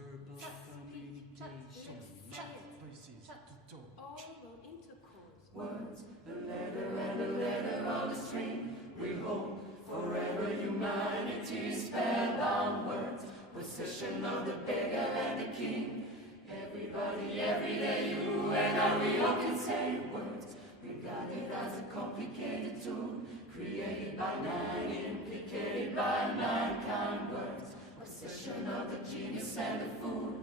verbal communication, places to talk. Oral intercourse. Words, a letter and a letter on the string. We hope forever humanity spellbound words. Possession of the beggar and the king. Everybody, every day, you and I, we all can say words. Regarded as a complicated tool. Created by man, implicated by mankind. Words, possession of the genius and the fool.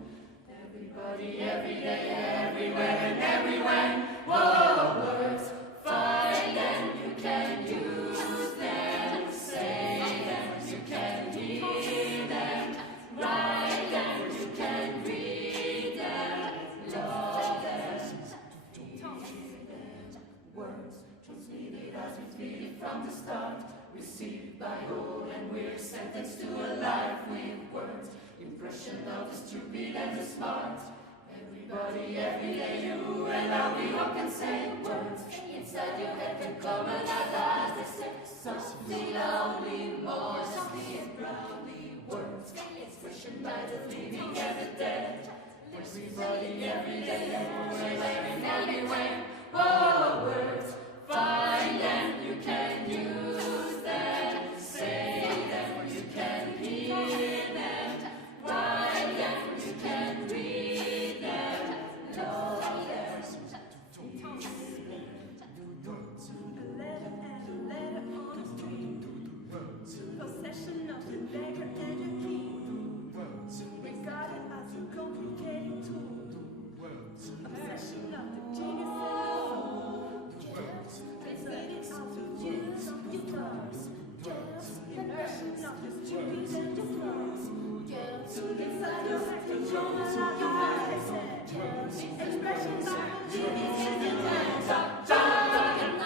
Everybody, every day, everywhere and everywhere. Whoa, words, find them, you can use them, say them, you can hear them, write them, you can read them, love them, words, transmitted as we feel it from the start, received by all and we're sentenced to a life with words. Impression of the stupid and the smart. Everybody, every day, you and I, we all can say words. Inside your head can come alive as they say something loudly, more something proudly. Words, expression by the living and the dead. Everybody, every day, everywhere and everywhere. Oh, words, find them, you can use them, say them, you can hear them. Write them, you can read them, love them, A letter and a letter on the string. Possession of the beggar and the king. Regarded as a complicated tool. Obsession of the genius and the fool. Transmitted out of years of universe. Impression of the stupid and the smart. Inside your head can come alive as they say. Expression by the genius and the talent.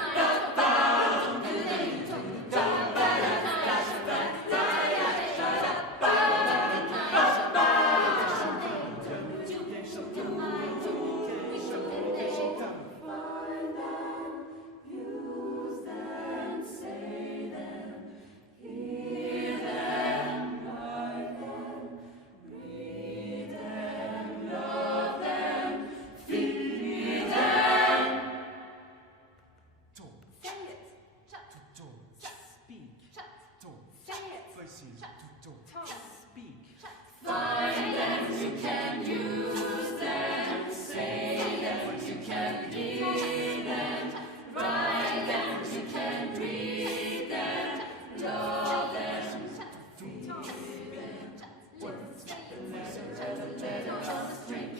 find them, you can use them, say them, you can hear them, write them, you can read them, love them, feel them, words, the letter on the string.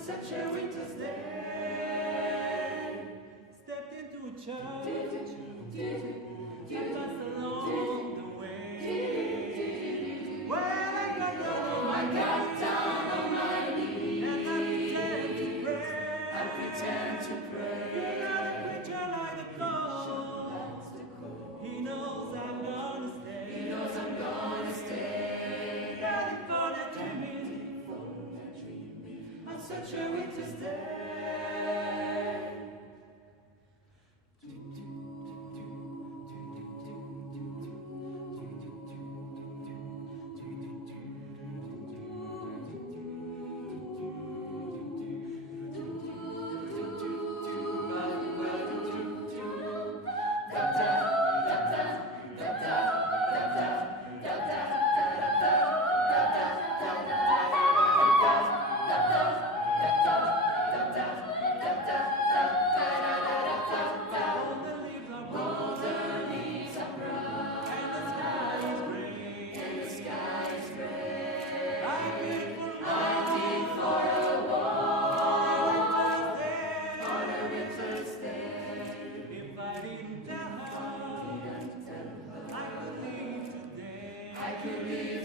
Such a winter's day, Stepped into church, kept us along the way. Well, I got down on my knees, and I pretend to I pray. pretend to pray. Not a preacher like the cold. He knows I'm gonna stay. He knows I'm gonna stay. California dreaming, On such a winter's day. could live